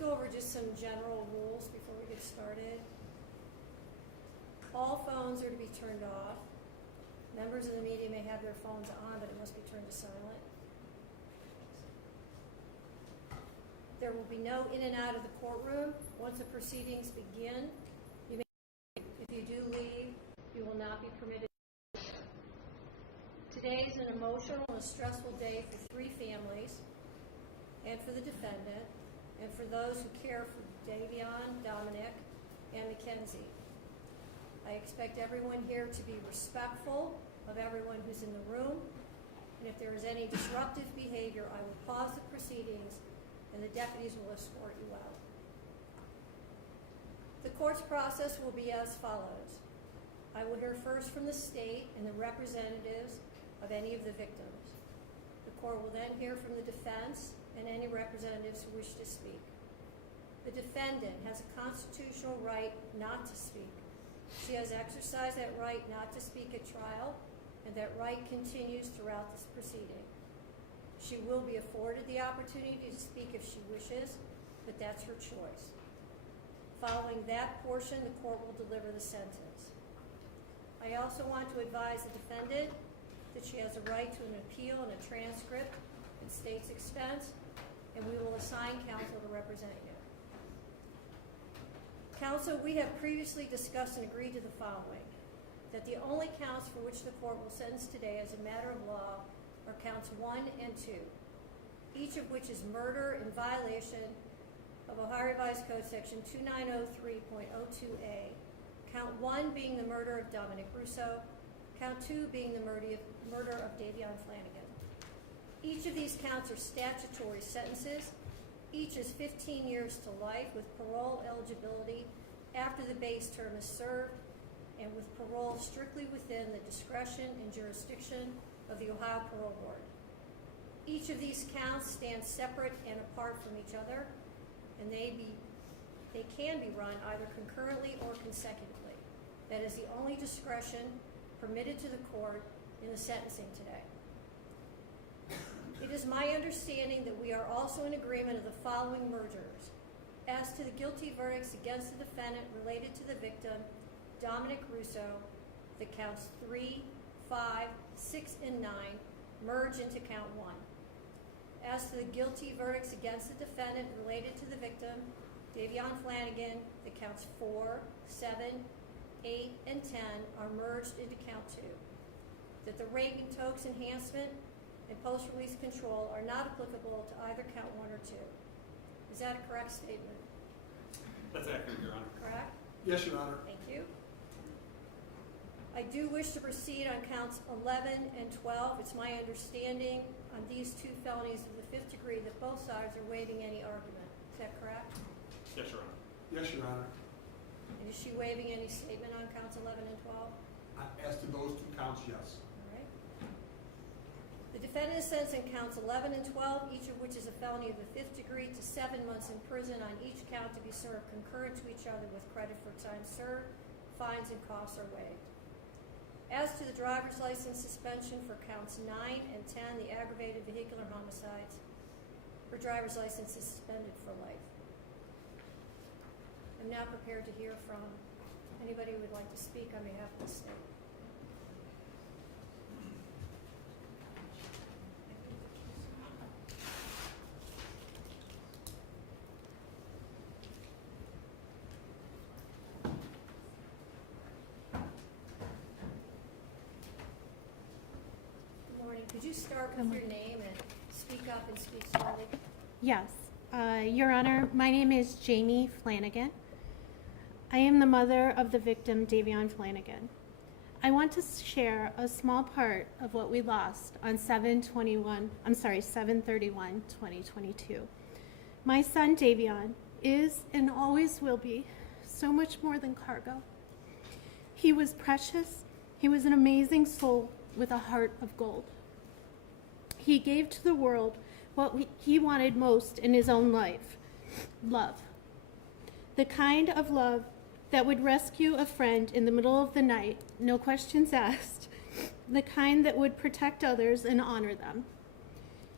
go over just some general rules before we get started. All phones are to be turned off. Members of the media may have their phones on, but it must be turned to silent. There will be no in and out of the courtroom. Once the proceedings begin, if you do leave, you will not be permitted. Today is an emotional and a stressful day for 3 families, and for the defendant, and for those who care for Davion, Dominic, and Mackenzie. I expect everyone here to be respectful of everyone who's in the room, and if there is any disruptive behavior, I will pause the proceedings and the deputies will escort you out. The court's process will be as follows. I will hear first from the state and the representatives of any of the victims. The court will then hear from the defense and any representatives who wish to speak. The defendant has a constitutional right not to speak. She has exercised that right not to speak at trial, and that right continues throughout this proceeding. She will be afforded the opportunity to speak if she wishes, but that's her choice. Following that portion, the court will deliver the sentence. I also want to advise the defendant that she has a right to an appeal and a transcript at state's expense, and we will assign counsel to represent you. Counsel, we have previously discussed and agreed to the following: that the only counts for which the court will sentence today as a matter of law are counts 1 and 2, each of which is murder in violation of Ohio Revised Code section 2903.02a, count 1 being the murder of Dominic Russo, count 2 being the murder of Davion Flanagan. Each of these counts are statutory sentences. Each is 15 years to life with parole eligibility after the base term is served, and with parole strictly within the discretion and jurisdiction of the Ohio Parole Board. Each of these counts stands separate and apart from each other, and they can be run either concurrently or consecutively. That is the only discretion permitted to the court in the sentencing today. It is my understanding that we are also in agreement of the following mergers. As to the guilty verdicts against the defendant related to the victim, Dominic Russo, the counts 3, 5, 6, and 9 merge into count 1. As to the guilty verdicts against the defendant related to the victim, Davion Flanagan, the counts 4, 7, 8, and 10 are merged into count 2. That the rape and tokes enhancement and post-release control are not applicable to either count 1 or 2. Is that a correct statement? That's accurate, Your Honor. Correct? Yes, Your Honor. Thank you. I do wish to proceed on counts 11 and 12. It's my understanding on these 2 felonies of the 5th degree that both sides are waiving any argument. Is that correct? Yes, Your Honor. Yes, Your Honor. And is she waiving any statement on counts 11 and 12? As to those 2 counts, yes. All right. The defendant is sentenced in counts 11 and 12, each of which is a felony of the 5th degree, to 7 months in prison on each count to be served concurrent to each other with credit for time served. Fines and costs are waived. As to the driver's license suspension for counts 9 and 10, the aggravated vehicular homicides, her driver's license is suspended for life. I'm now prepared to hear from anybody who would like to speak on behalf of the state. Could you start with your name and speak up and speak slowly? Yes. Your Honor, my name is Jamie Flanagan. I am the mother of the victim, Davion Flanagan. I want to share a small part of what we lost on 7/31/2022. My son, Davion, is and always will be so much more than cargo. He was precious. He was an amazing soul with a heart of gold. He gave to the world what he wanted most in his own life: love. The kind of love that would rescue a friend in the middle of the night, no questions asked. The kind that would protect others and honor them.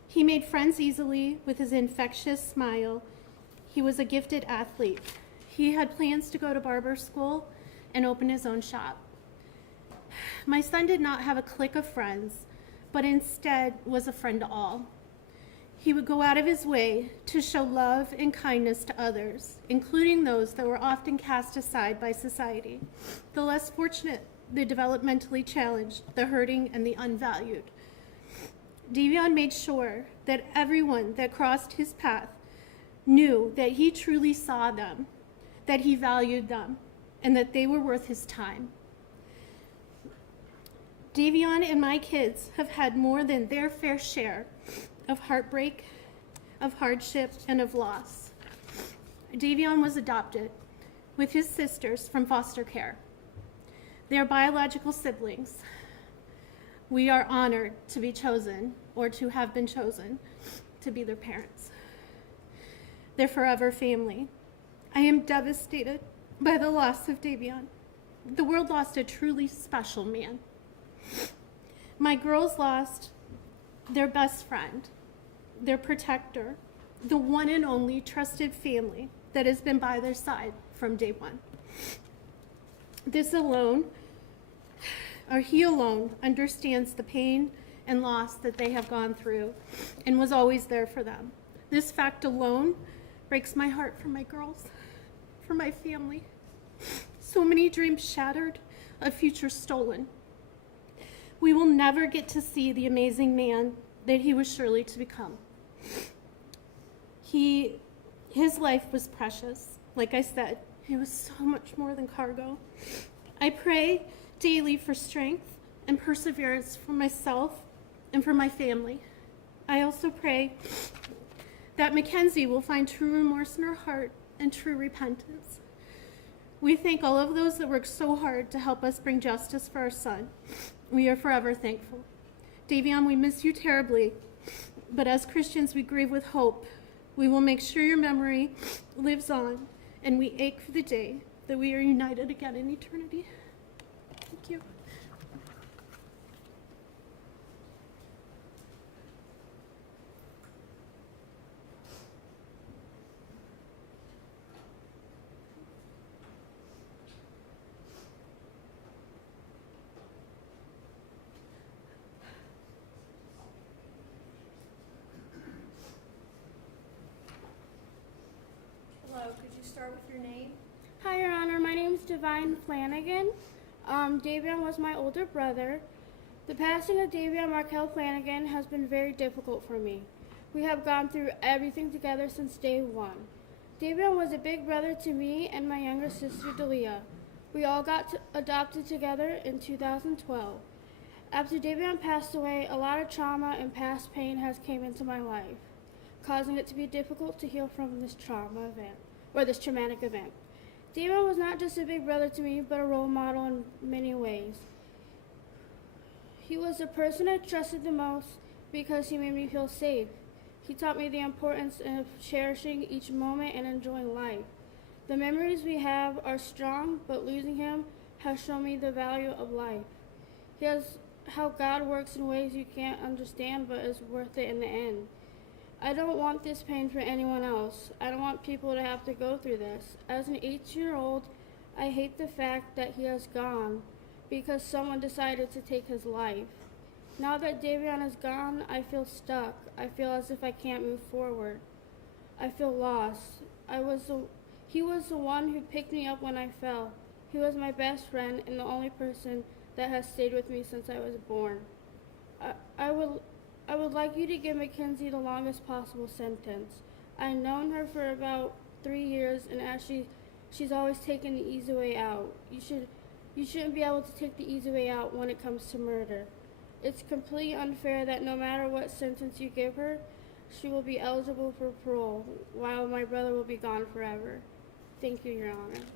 He made friends easily with his infectious smile. he was a gifted athlete. He had plans to go to barber school and open his own shop. My son did not have a clique of friends, but instead was a friend to all. He would go out of his way to show love and kindness to others, including those that were often cast aside by society, the less fortunate, the developmentally challenged, the hurting, and the unvalued. Davion made sure that everyone that crossed his path knew that he truly saw them, that he valued them, and that they were worth his time. Davion and my kids have had more than their fair share of heartbreak, of hardship, and of loss. Davion was adopted with his sisters from foster care. They are biological siblings. We are honored to be chosen, or to have been chosen, to be their parents. Their forever family. I am devastated by the loss of Davion. The world lost a truly special man. My girls lost their best friend, their protector, the one and only trusted family that has been by their side from day one. This alone, or he alone, understands the pain and loss that they have gone through and was always there for them. This fact alone breaks my heart for my girls, for my family. So many dreams shattered, a future stolen. We will never get to see the amazing man that he was surely to become. His life was precious. Like I said, he was so much more than cargo. I pray daily for strength and perseverance for myself and for my family. I also pray that Mackenzie will find true remorse in her heart and true repentance. We thank all of those that worked so hard to help us bring justice for our son. We are forever thankful. Davion, we miss you terribly, but as Christians, we grieve with hope. We will make sure your memory lives on, and we ache for the day that we are united again in eternity. Thank you. Hello, could you start with your name? Hi, Your Honor. My name is Divine Flanagan. Davion was my older brother. The passing of Davion Markel Flanagan has been very difficult for me. We have gone through everything together since day one. Davion was a big brother to me and my younger sister, Dalia. We all got adopted together in 2012. After Davion passed away, a lot of trauma and past pain has came into my life, causing it to be difficult to heal from this traumatic event. Davion was not just a big brother to me, but a role model in many ways. He was the person I trusted the most because he made me feel safe. He taught me the importance of cherishing each moment and enjoying life. The memories we have are strong, but losing him has shown me the value of life. He has how God works in ways you can't understand, but is worth it in the end. I don't want this pain for anyone else. I don't want people to have to go through this. As an 18-year-old, I hate the fact that he has gone because someone decided to take his life. Now that Davion is gone, I feel stuck. I feel as if I can't move forward. I feel lost. He was the one who picked me up when I fell. He was my best friend and the only person that has stayed with me since I was born. I would like you to give Mackenzie the longest possible sentence. I've known her for about 3 years, and as she's always taken the easy way out. You shouldn't be able to take the easy way out when it comes to murder. It's completely unfair that no matter what sentence you give her, she will be eligible for parole, while my brother will be gone forever. Thank you, Your Honor. Thank you.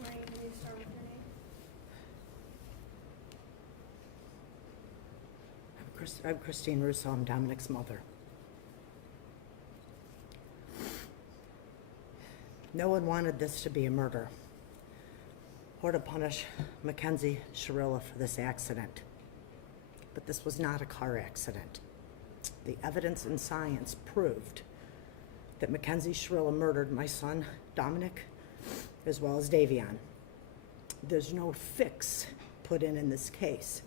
Maureen, can you start with your name? I'm Christine Russo. I'm Dominic's mother. No one wanted this to be a murder or to punish Mackenzie Shirilla for this accident. But this was not a car accident. The evidence and science proved that Mackenzie Shirilla murdered my son, Dominic, as well as Davion. There's no fix put in this case,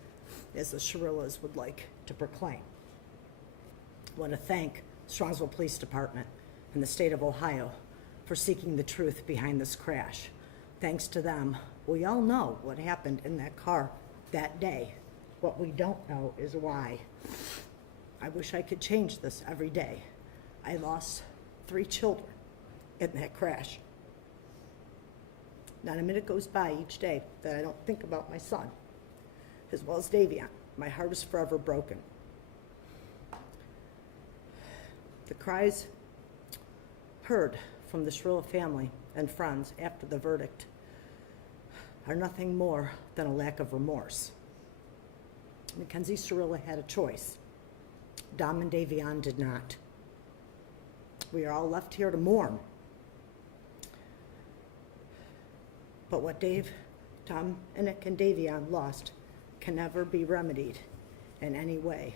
as the Shirillas would like to proclaim. I want to thank Strongsville Police Department and the state of Ohio for seeking the truth behind this crash. Thanks to them, we all know what happened in that car that day. What we don't know is why. I wish I could change this every day. I lost 3 children in that crash. Not a minute goes by each day that I don't think about my son, as well as Davion. My heart is forever broken. The cries heard from the Shirilla family and friends after the verdict are nothing more than a lack of remorse. Mackenzie Shirilla had a choice. Dom and Davion did not. We are all left here to mourn. But what Dominic and Davion lost can never be remedied in any way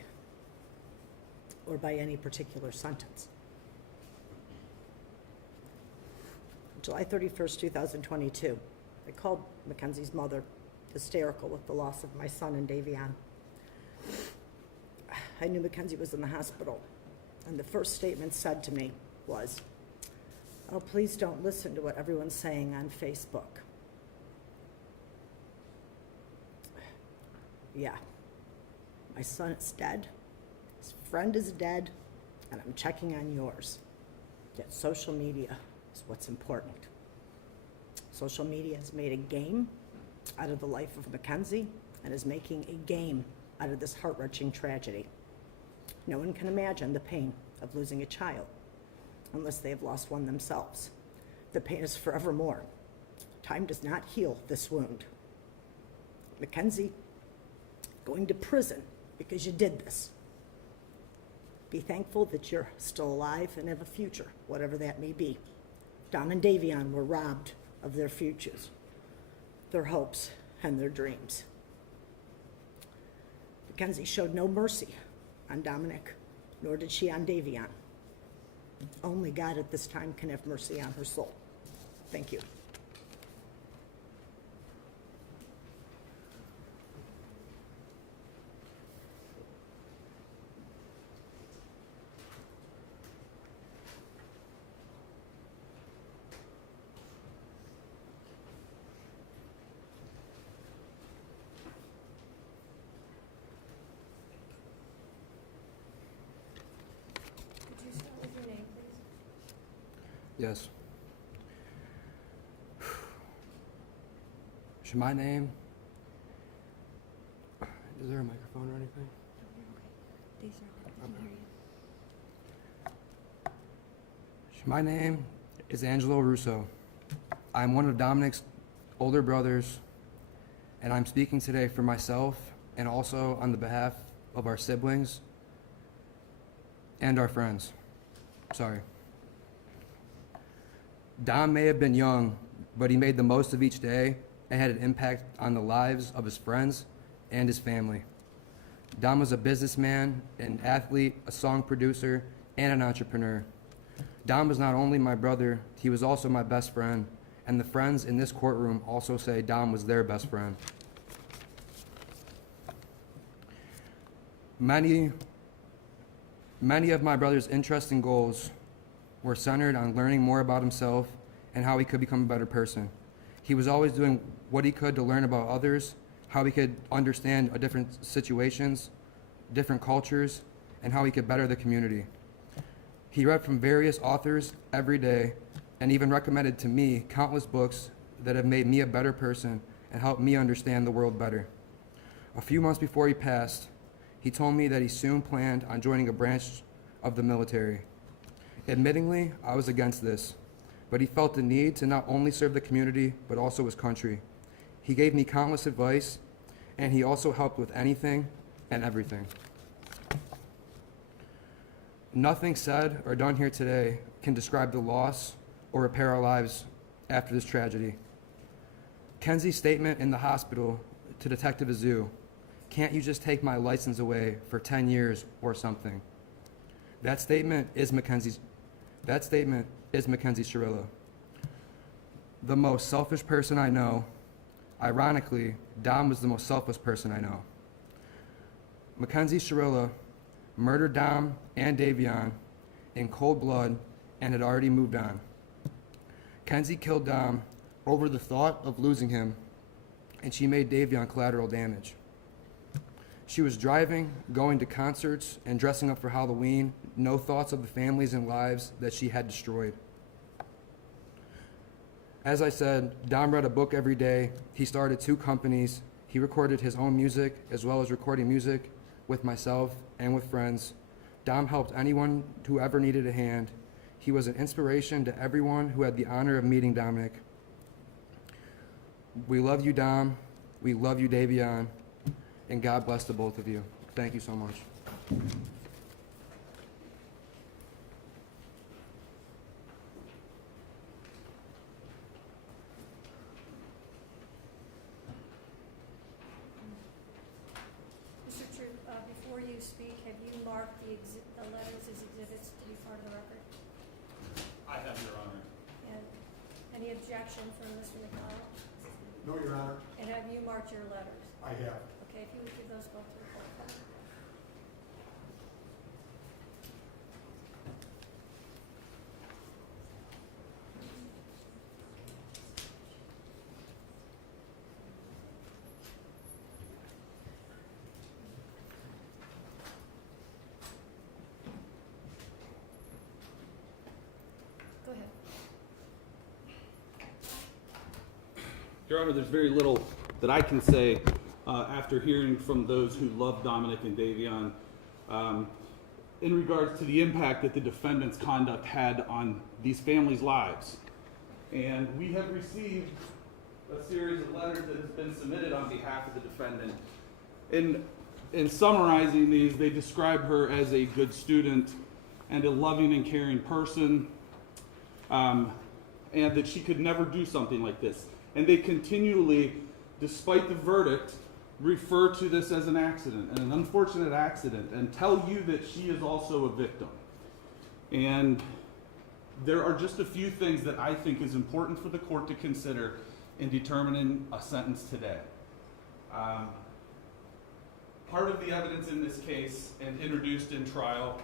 or by any particular sentence. July 31st, 2022, I called Mackenzie's mother, hysterical with the loss of my son and Davion. I knew Mackenzie was in the hospital, and the first statement said to me was, "Oh, please don't listen to what everyone's saying on Facebook." Yeah, my son is dead, his friend is dead, and I'm checking on yours. Yet social media is what's important. Social media has made a game out of the life of Mackenzie and is making a game out of this heart-wrenching tragedy. No one can imagine the pain of losing a child unless they have lost one themselves. The pain is forevermore. Time does not heal this wound. Mackenzie, going to prison because you did this. Be thankful that you're still alive and have a future, whatever that may be. Dom and Davion were robbed of their futures, their hopes, and their dreams. Mackenzie showed no mercy on Dominic, nor did she on Davion. Only God at this time can have mercy on her soul. Thank you. Could you start with your name, please? Yes. Should my name... Is there a microphone or anything? My name is Angelo Russo. I'm one of Dominic's older brothers, and I'm speaking today for myself and also on the behalf of our siblings and our friends. Sorry. Dom may have been young, but he made the most of each day and had an impact on the lives of his friends and his family. Dom was a businessman, an athlete, a song producer, and an entrepreneur. Dom was not only my brother, he was also my best friend, and the friends in this courtroom also say Dom was their best friend. Many of my brother's interests and goals were centered on learning more about himself and how he could become a better person. He was always doing what he could to learn about others, how he could understand different situations, different cultures, and how he could better the community. He read from various authors every day and even recommended to me countless books that have made me a better person and helped me understand the world better. A few months before he passed, he told me that he soon planned on joining a branch of the military. Admittingly, I was against this, but he felt the need to not only serve the community, but also his country. He gave me countless advice, and he also helped with anything and everything. Nothing said or done here today can describe the loss or repair our lives after this tragedy. Kenzie's statement in the hospital to Detective Azu, "Can't you just take my license away for 10 years or something?" That statement is Mackenzie Shirilla, the most selfish person I know. Ironically, Dom was the most selfless person I know. Mackenzie Shirilla murdered Dom and Davion in cold blood and had already moved on. Kenzie killed Dom over the thought of losing him, and she made Davion collateral damage. She was driving, going to concerts, and dressing up for Halloween, no thoughts of the families and lives that she had destroyed. As I said, Dom read a book every day. He started 2 companies. He recorded his own music, as well as recording music with myself and with friends. Dom helped anyone who ever needed a hand. He was an inspiration to everyone who had the honor of meeting Dominic. We love you, Dom. We love you, Davion. And God bless the both of you. Thank you so much. Mr. Troop, before you speak, have you marked the letters as exhibits to be part of the record? I have, Your Honor. And any objection from Mr. McDonald? No, Your Honor. And have you marked your letters? I have. Okay, if you would give those both to the clerk. Go ahead. Your Honor, there's very little that I can say after hearing from those who love Dominic and Davion in regards to the impact that the defendant's conduct had on these families' lives. And we have received a series of letters that has been submitted on behalf of the defendant. In summarizing these, they describe her as a good student and a loving and caring person, and that she could never do something like this. And they continually, despite the verdict, refer to this as an accident, an unfortunate accident, and tell you that she is also a victim. And there are just a few things that I think is important for the court to consider in determining a sentence today. Part of the evidence in this case and introduced in trial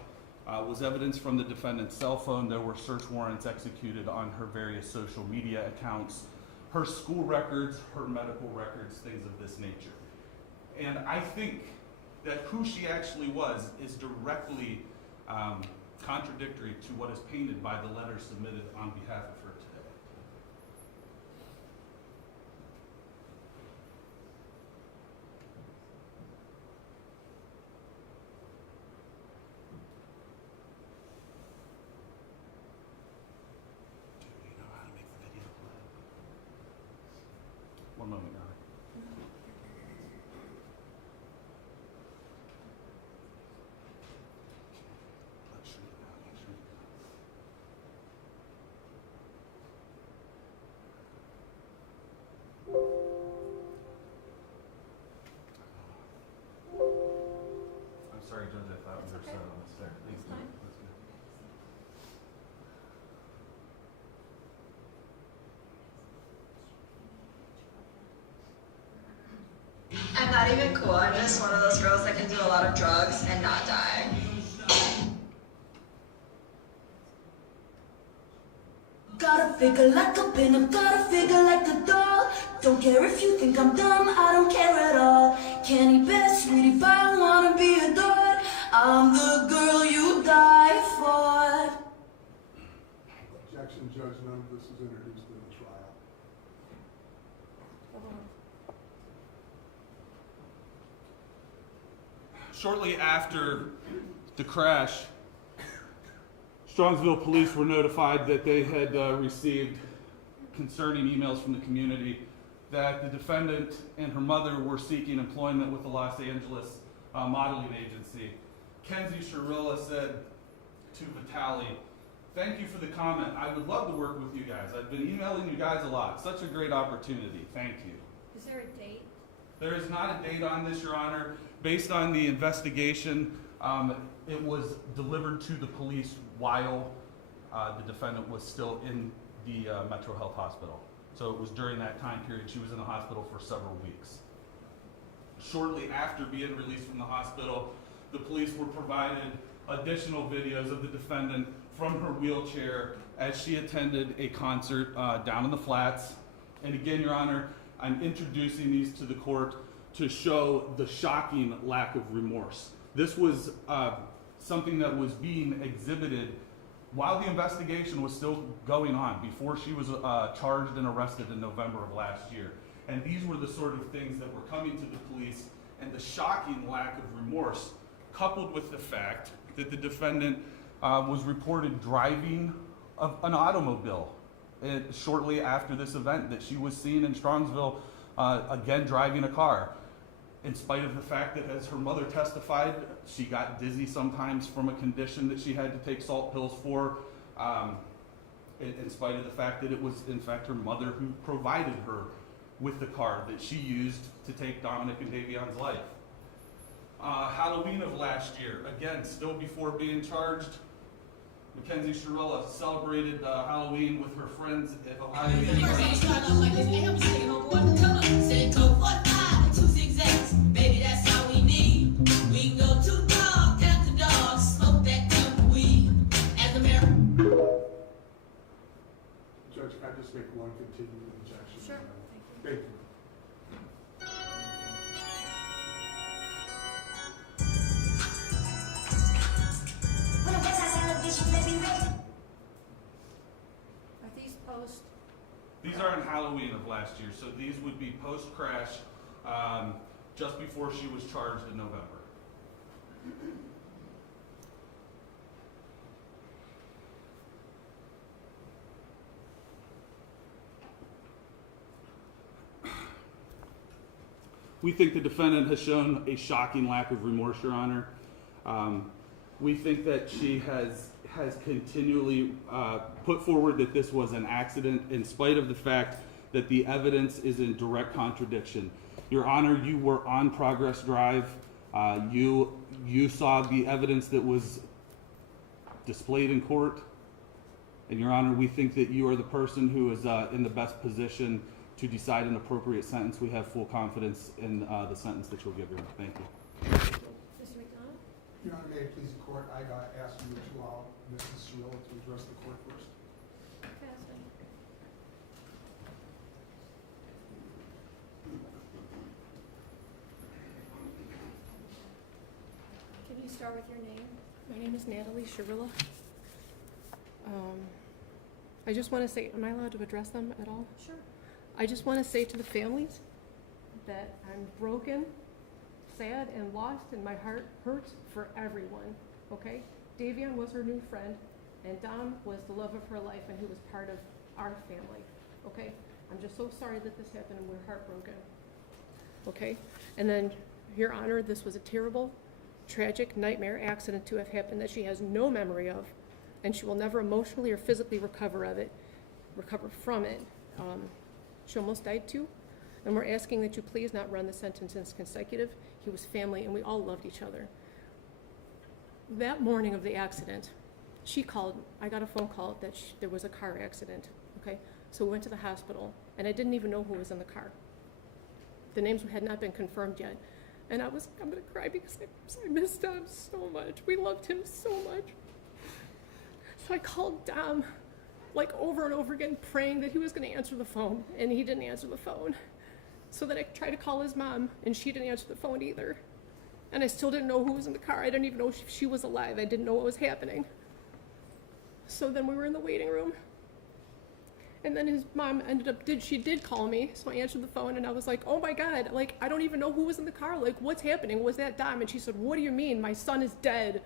was evidence from the defendant's cell phone. There were search warrants executed on her various social media accounts, her school records, her medical records, things of this nature. And I think that who she actually was is directly contradictory to what is painted by the letters submitted on behalf of her today. Do you know how to make the video play? One moment, Your Honor. Let's shrink it down. Let's shrink it down. I'm sorry, Judge, I thought we were set on this there. Thank you. fine. That's good. I'm not even cool. I'm just one of those girls that can do a lot of drugs and not die. Gotta figure like a pin, I've gotta figure like a doll. Don't care if you think I'm dumb, I don't care at all. Candy best, sweetie pie, wanna be adored. I'm the girl you die for. Objection, Judge, none of this is introduced in the trial. Go on. Shortly after the crash, Strongsville police were notified that they had received concerning emails from the community that the defendant and her mother were seeking employment with the Los Angeles modeling agency. Mackenzie Shirilla said to Vitaly. Thank you for the comment. I would love to work with you guys. I've been emailing you guys a lot. Such a great opportunity. Thank you. Is there a date? There is not a date on this, Your Honor. Based on the investigation, it was delivered to the police while the defendant was still in the Metro Health Hospital. So it was during that time period. She was in the hospital for several weeks. Shortly after being released from the hospital, the police were provided additional videos of the defendant from her wheelchair as she attended a concert down in the flats. And again, Your Honor, I'm introducing these to the court to show the shocking lack of remorse. This was something that was being exhibited while the investigation was still going on, before she was charged and arrested in November of last year. And these were the sort of things that were coming to the police, and the shocking lack of remorse, coupled with the fact that the defendant was reported driving an automobile shortly after this event, that she was seen in Strongsville again driving a car, in spite of the fact that, as her mother testified, she got dizzy sometimes from a condition that she had to take salt pills for, in spite of the fact that it was in fact her mother who provided her with the car that she used to take Dominic and Davion's life. Halloween of last year, again, still before being charged, Mackenzie Shirilla celebrated Halloween with her friends at Ohio University. Judge, can I just make one continuing objection? Sure. Thank you. Are these post? These are in Halloween of last year, so these would be post-crash, just before she was charged in November. We think the defendant has shown a shocking lack of remorse, Your Honor. We think that she has continually put forward that this was an accident, in spite of the fact that the evidence is in direct contradiction. Your Honor, you were on Progress Drive. You saw the evidence that was displayed in court. And Your Honor, we think that you are the person who is in the best position to decide an appropriate sentence. We have full confidence in the sentence that you'll give her. Thank you. Mr. McDonough? Your Honor, may it please the court, I got asked you to allow Mrs. Shirilla to address the court first. Cassie? Can you start with your name? My name is Natalie Shirilla. I just want to say, am I allowed to address them at all? Sure. I just want to say to the families that I'm broken, sad, and lost, and my heart hurts for everyone, okay? Davion was her new friend, and Dom was the love of her life, and he was part of our family, okay? I'm just so sorry that this happened, and we're heartbroken, okay? And then, Your Honor, this was a terrible, tragic nightmare accident to have happened that she has no memory of, and she will never emotionally or physically recover from it. She almost died too, and we're asking that you please not run the sentence as consecutive. He was family, and we all loved each other. That morning of the accident, she called. I got a phone call that there was a car accident, okay? So we went to the hospital, and I didn't even know who was in the car. The names had not been confirmed yet, and I'm gonna cry because I missed Dom so much. We loved him so much. So I called Dom, like over and over again, praying that he was going to answer the phone, and he didn't answer the phone. So then I tried to call his mom, and she didn't answer the phone either. And I still didn't know who was in the car. I didn't even know if she was alive. I didn't know what was happening. So then we were in the waiting room, and then his mom she did call me, so I answered the phone, and I was like, oh my God, like, I don't even know who was in the car. Like, what's happening? Was that Dom? And she said, what do you mean? My son is dead.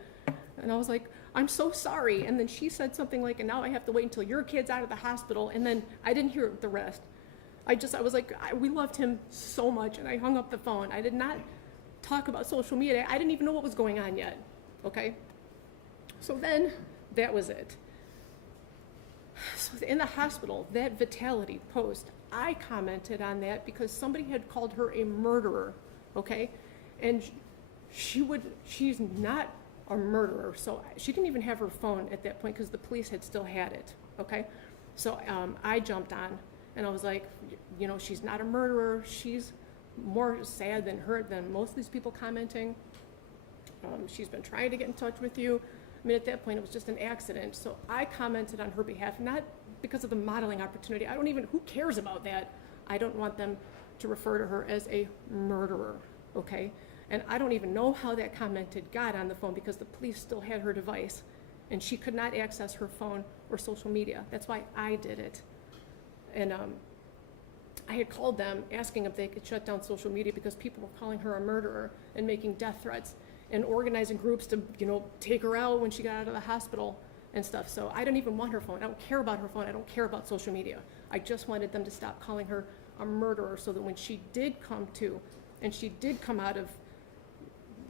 And I was like, I'm so sorry. And then she said something like, and now I have to wait until your kid's out of the hospital. And then I didn't hear the rest. I was like, we loved him so much. And I hung up the phone. I did not talk about social media. I didn't even know what was going on yet. Okay? So then That was it. So in the hospital, that Vitality post, I commented on that because somebody had called her a murderer, okay? And she's not a murderer, so she didn't even have her phone at that point because the police had still had it, okay? So I jumped on and I was like, you know, she's not a murderer. She's more sad than most of these people commenting. She's been trying to get in touch with you. I mean, at that point, it was just an accident. So I commented on her behalf, not because of the modeling opportunity. Who cares about that? I don't want them to refer to her as a murderer, okay? And I don't even know how that comment got on the phone because the police still had her device and she could not access her phone or social media. That's why I did it. And I had called them asking if they could shut down social media because people were calling her a murderer and making death threats and organizing groups to, you know, take her out when she got out of the hospital and stuff. So I don't even want her phone. I don't care about her phone. I don't care about social media. I just wanted them to stop calling her a murderer so that when she did come to, and she did come out of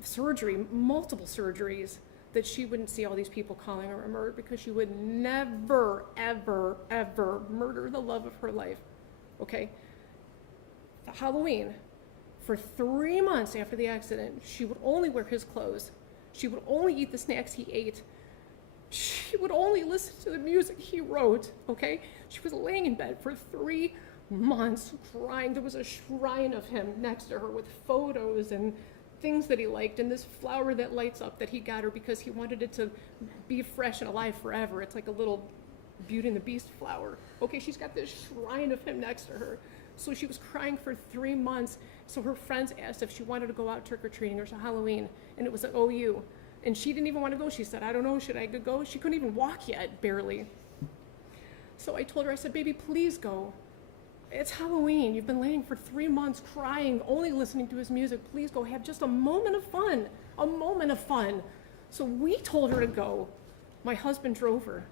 surgery, multiple surgeries, that she wouldn't see all these people calling her a murderer because she would never, ever, ever murder the love of her life, okay? Halloween, for 3 months after the accident, she would only wear his clothes. She would only eat the snacks he ate. She would only listen to the music he wrote, okay? She was laying in bed for 3 months crying. There was a shrine of him next to her with photos and things that he liked and this flower that lights up that he got her because he wanted it to be fresh and alive forever. It's like a little Beauty and the Beast flower. Okay, she's got this shrine of him next to her. So she was crying for 3 months. So her friends asked if she wanted to go out trick-or-treating or Halloween, and it was at OU. And she didn't even want to go. She said, I don't know, should I go? She couldn't even walk yet, barely. So I told her, I said, baby, please go. It's Halloween. You've been laying for 3 months crying, only listening to his music. Please go have just a moment of fun, a moment of fun. So we told her to go. My husband drove her.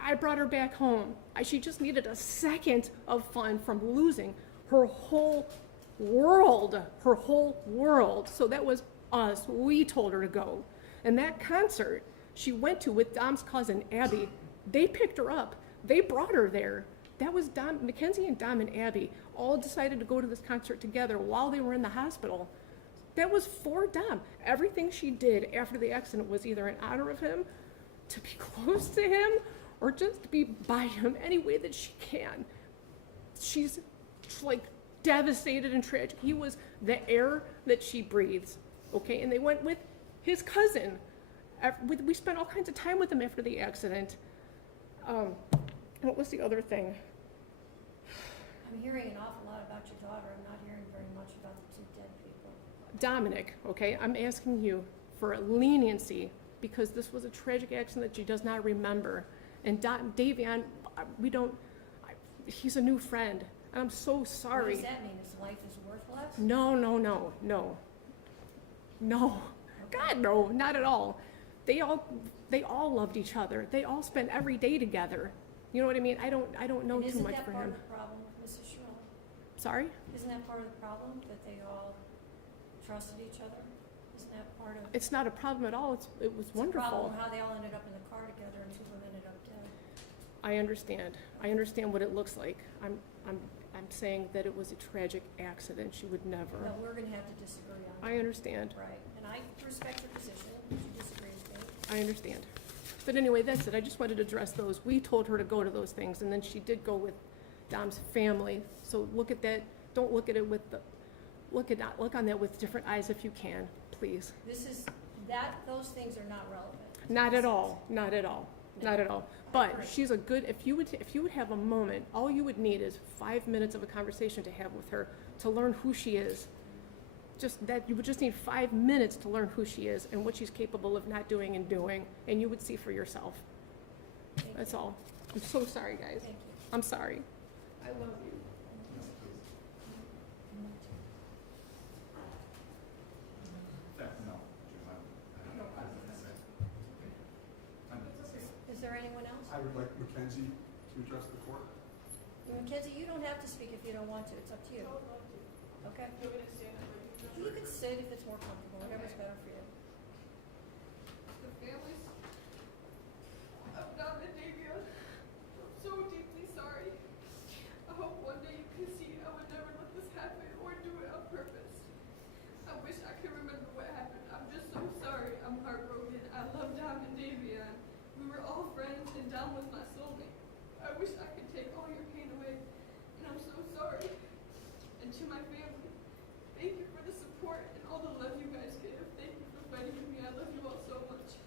I brought her back home. She just needed a second of fun from losing her whole world, So that was us. We told her to go. And that concert she went to with Dom's cousin, Abby, they picked her up. They brought her there. That was Dom, Mackenzie and Dom and Abby all decided to go to this concert together while they were in the hospital. That was for Dom. Everything she did after the accident was either in honor of him, to be close to him, or just to be by him any way that she can. She's like devastated and tragic. He was the air that she breathes, okay? And they went with his cousin. We spent all kinds of time with him after the accident. What was the other thing? I'm hearing an awful lot about your daughter. I'm not hearing very much about the 2 dead people. Dominic, okay, I'm asking you for leniency because this was a tragic accident that she does not remember. And Davion, he's a new friend. And I'm so sorry. What does that mean? His life is worthless? No. God, no, not at all. They all loved each other. They all spent every day together. You know what I mean? I don't know too much for him. Isn't that part of the problem with Mrs. Shirilla? Sorry? Isn't that part of the problem, that they all trusted each other? Isn't that part of? It's not a problem at all. It was wonderful. It's a problem how they all ended up in the car together and 2 of them ended up dead. I understand what it looks like. I'm saying that it was a tragic accident. She would never. No, we're gonna have to disagree on that. I understand. Right, and I respect your position, if you disagree with me. I understand. But anyway, that's it. I just wanted to address those. We told her to go to those things, and then she did go with Dom's family. So look at that. Don't look at it with look on that with different eyes if you can, please. Those things are not relevant. Not at all. Not at all. No. Not at all. But she's a good. If you would have a moment, all you would need is 5 minutes of a conversation to have with her to learn who she is. Just that you would just need 5 minutes to learn who she is and what she's capable of not doing and doing, and you would see for yourself. That's all. I'm so sorry, guys. Thank you. I'm sorry. I love you. Is there anyone else? I would like Mackenzie to address the court. Mackenzie, you don't have to speak if you don't want to. It's up to you. Okay? You can sit if it's more comfortable, whatever's better for you. of Dom and Davia. I'm so deeply sorry. I hope one day you can see I would never let this happen or do it on purpose. I wish I could remember what happened. I'm just so sorry. I'm heartbroken. I love Dom and Davia. We were all friends and Dom was my soulmate. I wish I could take all your pain away. And I'm so sorry. And to my family, thank you for the support and all the love you guys give. Thank you for fighting with me. I love you all so much.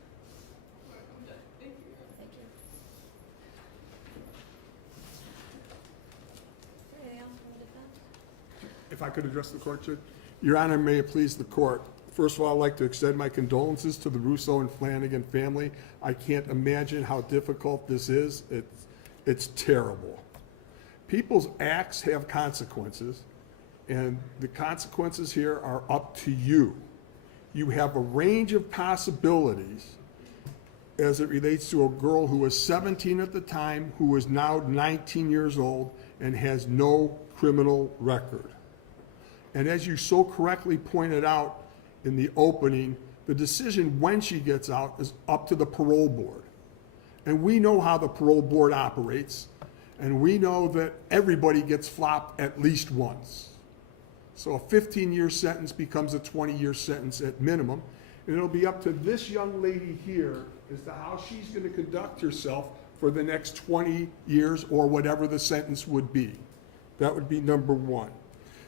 All right, I'm done. Thank you. Thank you. Anything else from the defense? If I could address the court, Judge. Your Honor, may it please the court. First of all, I'd like to extend my condolences to the Russo and Flanagan family. I can't imagine how difficult this is. It's terrible. People's acts have consequences, and the consequences here are up to you. You have a range of possibilities as it relates to a girl who was 17 at the time, who is now 19 years old, and has no criminal record. And as you so correctly pointed out in the opening, the decision when she gets out is up to the parole board. And we know how the parole board operates, and we know that everybody gets flopped at least once. So a 15-year sentence becomes a 20-year sentence at minimum, and it'll be up to this young lady here as to how she's going to conduct herself for the next 20 years or whatever the sentence would be. That would be number one.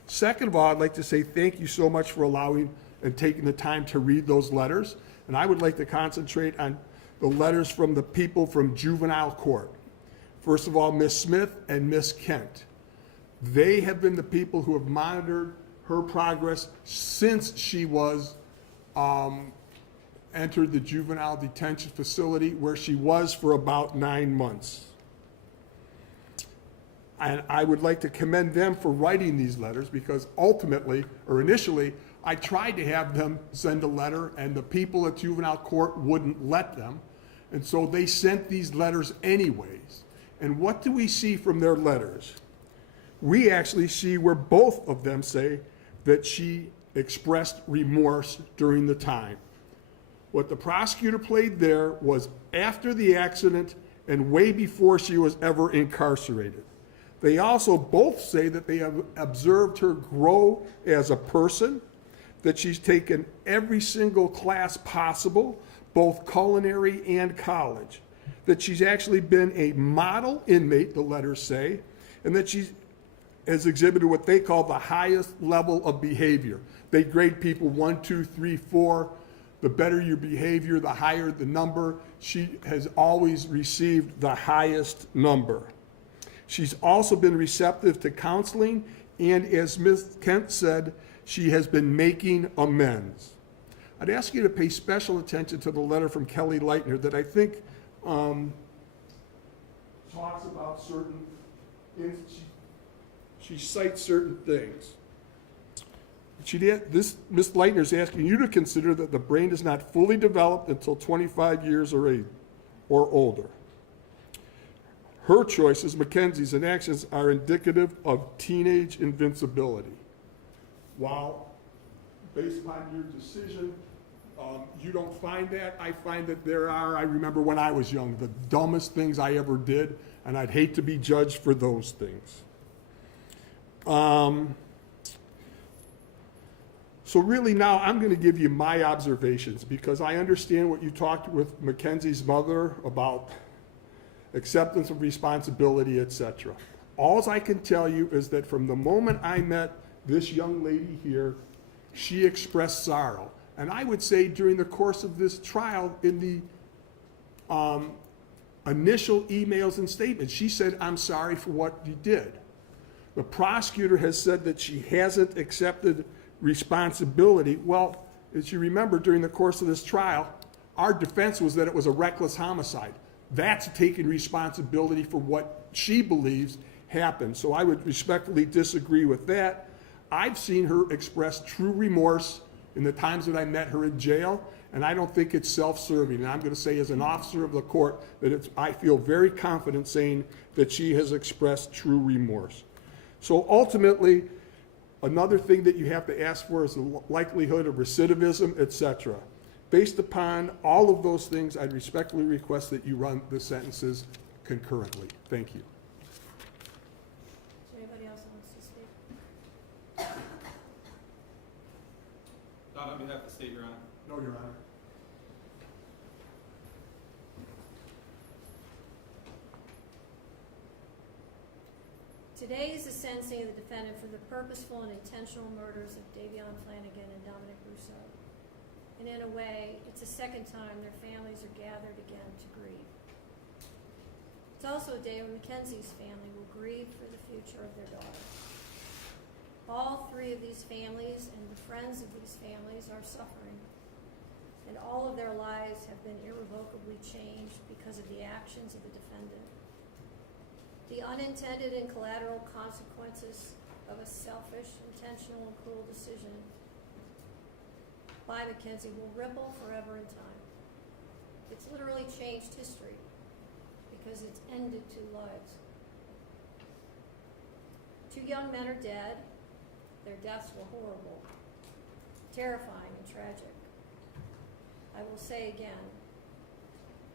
Second of all, I'd like to say thank you so much for allowing and taking the time to read those letters. And I would like to concentrate on the letters from the people from juvenile court. First of all, Miss Smith and Miss Kent. They have been the people who have monitored her progress since she was entered the juvenile detention facility, where she was for about 9 months. And I would like to commend them for writing these letters, because ultimately, or initially, I tried to have them send a letter, and the people at juvenile court wouldn't let them. And so they sent these letters anyways. And what do we see from their letters? We actually see where both of them say that she expressed remorse during the time. What the prosecutor played there was after the accident and way before she was ever incarcerated. They also both say that they have observed her grow as a person, that she's taken every single class possible, both culinary and college, that she's actually been a model inmate, the letters say, and that she has exhibited what they call the highest level of behavior. They grade people 1, 2, 3, 4. The better your behavior, the higher the number. She has always received the highest number. She's also been receptive to counseling, and as Ms. Kent said, she has been making amends. I'd ask you to pay special attention to the letter from Kelly Leitner that I think talks about certain, she cites certain things. Ms. Leitner is asking you to consider that the brain is not fully developed until 25 years or older. Her choices, Mackenzie's, and actions are indicative of teenage invincibility. While, based upon your decision, you don't find that, I find that there are, I remember when I was young, the dumbest things I ever did, and I'd hate to be judged for those things. So really now I'm going to give you my observations, because I understand what you talked with Mackenzie's mother about acceptance of responsibility, etc. All I can tell you is that from the moment I met this young lady here, she expressed sorrow. And I would say during the course of this trial, in the initial emails and statements, she said, "I'm sorry for what you did." The prosecutor has said that she hasn't accepted responsibility. Well, as you remember, during the course of this trial, our defense was that it was a reckless homicide. That's taking responsibility for what she believes happened. So I would respectfully disagree with that. I've seen her express true remorse in the times that I met her in jail, and I don't think it's self-serving. And I'm going to say, as an officer of the court, that I feel very confident saying that she has expressed true remorse. So ultimately, another thing that you have to ask for is the likelihood of recidivism, etc. based upon all of those things, I'd respectfully request that you run the sentences concurrently. Thank you. Is there anybody else that wants to speak? Not on behalf of the state, Your Honor. No, Your Honor. Today is the sentencing of the defendant for the purposeful and intentional murders of Davion Flanagan and Dominic Russo. And in a way, it's the second time their families are gathered again to grieve. It's also a day when Mackenzie's family will grieve for the future of their daughter. All three of these families and the friends of these families are suffering, and all of their lives have been irrevocably changed because of the actions of the defendant. The unintended and collateral consequences of a selfish, intentional, and cruel decision by Mackenzie will ripple forever in time. It's literally changed history because it's ended two lives. Two young men are dead. Their deaths were horrible, terrifying, and tragic. I will say again,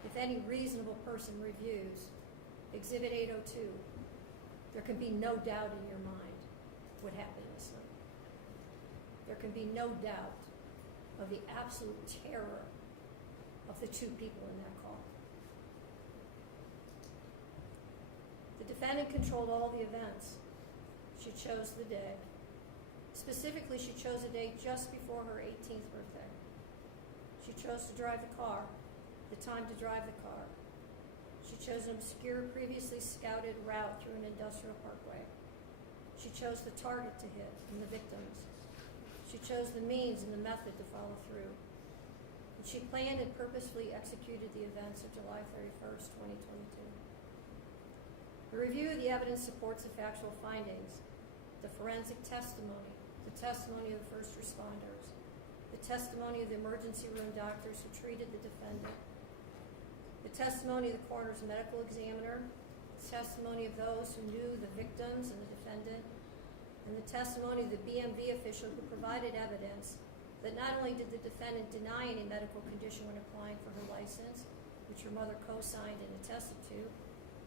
if any reasonable person reviews Exhibit 802, there can be no doubt in your mind what happened this night. There can be no doubt of the absolute terror of the two people in that car. The defendant controlled all the events. She chose the day. Specifically, she chose a day just before her 18th birthday. She chose to drive the car, the time to drive the car. She chose an obscure, previously scouted route through an industrial parkway. She chose the target to hit and the victims. She chose the means and the method to follow through. And she planned and purposefully executed the events of July 31st, 2022. The review of the evidence supports the factual findings, the forensic testimony, the testimony of the first responders, the testimony of the emergency room doctors who treated the defendant, the testimony of the coroner's medical examiner, the testimony of those who knew the victims and the defendant, and the testimony of the BMV official who provided evidence that not only did the defendant deny any medical condition when applying for her license, which her mother co-signed and attested to,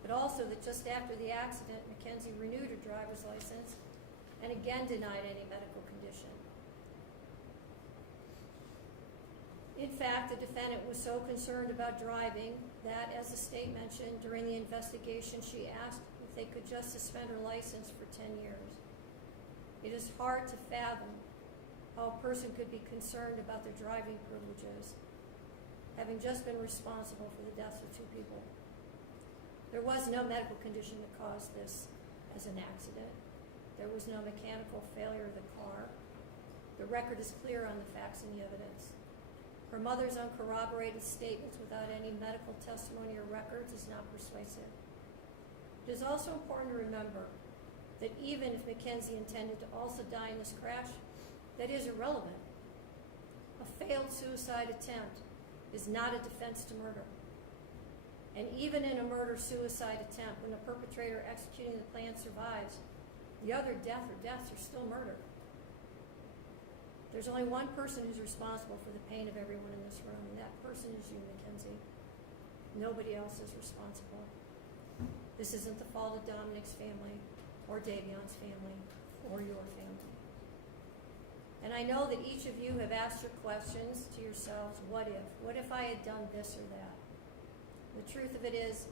but also that just after the accident, Mackenzie renewed her driver's license and again denied any medical condition. In fact, the defendant was so concerned about driving that, as the state mentioned, during the investigation, she asked if they could just suspend her license for 10 years. It is hard to fathom how a person could be concerned about their driving privileges, having just been responsible for the deaths of two people. There was no medical condition that caused this as an accident. There was no mechanical failure of the car. The record is clear on the facts and the evidence. Her mother's uncorroborated statements without any medical testimony or records is not persuasive. It is also important to remember that even if Mackenzie intended to also die in this crash, that is irrelevant. A failed suicide attempt is not a defense to murder. And even in a murder-suicide attempt, when the perpetrator executing the plan survives, the other death or deaths are still murder. There's only one person who's responsible for the pain of everyone in this room, and that person is you, Mackenzie. Nobody else is responsible. This isn't the fault of Dominic's family, or Davion's family, or your family. And I know that each of you have asked your questions to yourselves, what if? What if I had done this or that? The truth of it is,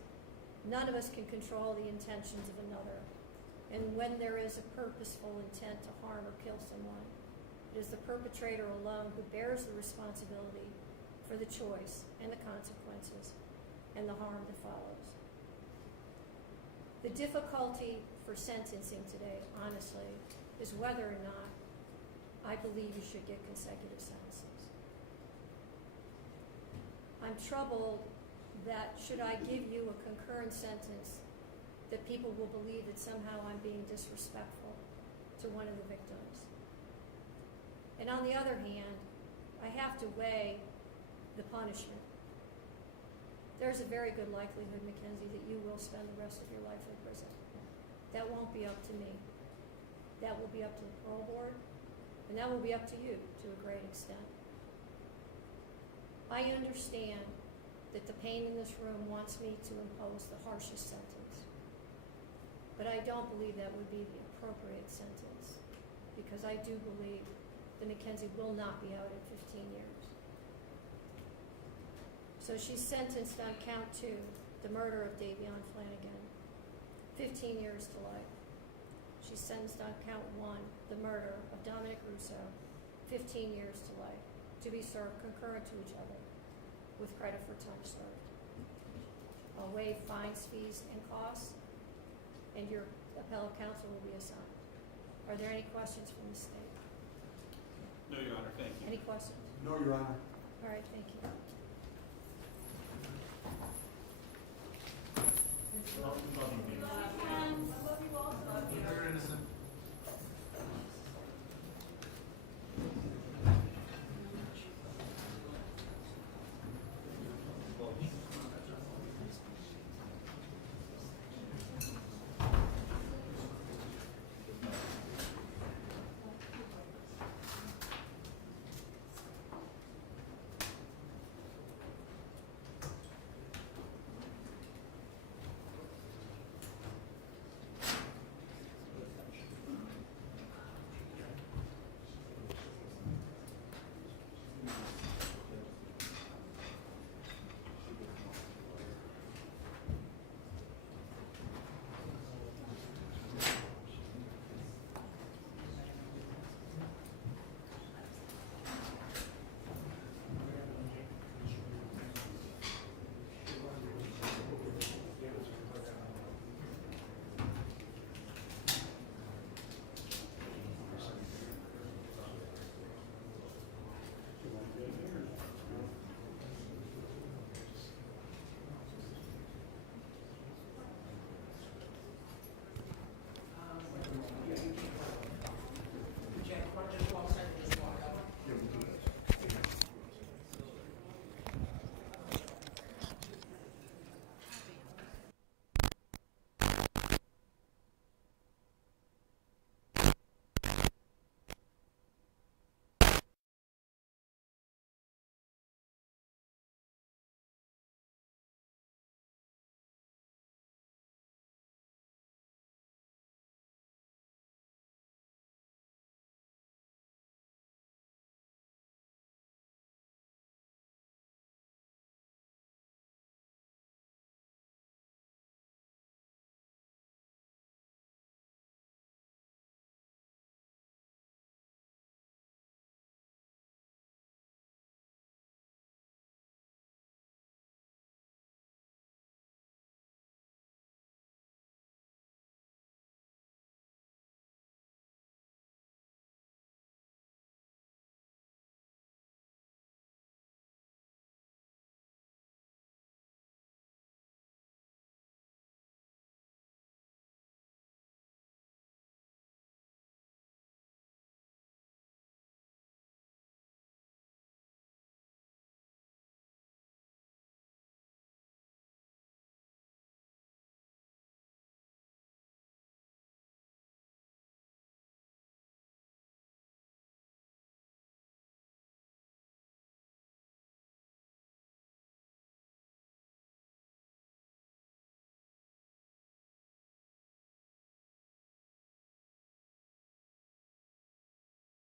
none of us can control the intentions of another. And when there is a purposeful intent to harm or kill someone, it is the perpetrator alone who bears the responsibility for the choice and the consequences and the harm that follows. The difficulty for sentencing today, honestly, is whether or not I believe you should get consecutive sentences. I'm troubled that should I give you a concurrent sentence, that people will believe that somehow I'm being disrespectful to one of the victims. And on the other hand, I have to weigh the punishment. There's a very good likelihood, Mackenzie, that you will spend the rest of your life in prison. That won't be up to me. That will be up to the parole board, and that will be up to you to a great extent. I understand that the pain in this room wants me to impose the harshest sentence. But I don't believe that would be the appropriate sentence, because I do believe that Mackenzie will not be out in 15 years. So she's sentenced on count 2, the murder of Davion Flanagan, 15 years to life. She's sentenced on count 1, the murder of Dominic Russo, 15 years to life, to be served concurrent to each other, with credit for time served. I'll waive fines, fees, and costs, and your appellate counsel will be assigned. Are there any questions from the state? No, Your Honor, thank you. Any questions? No, Your Honor. All right, thank you. Nothing being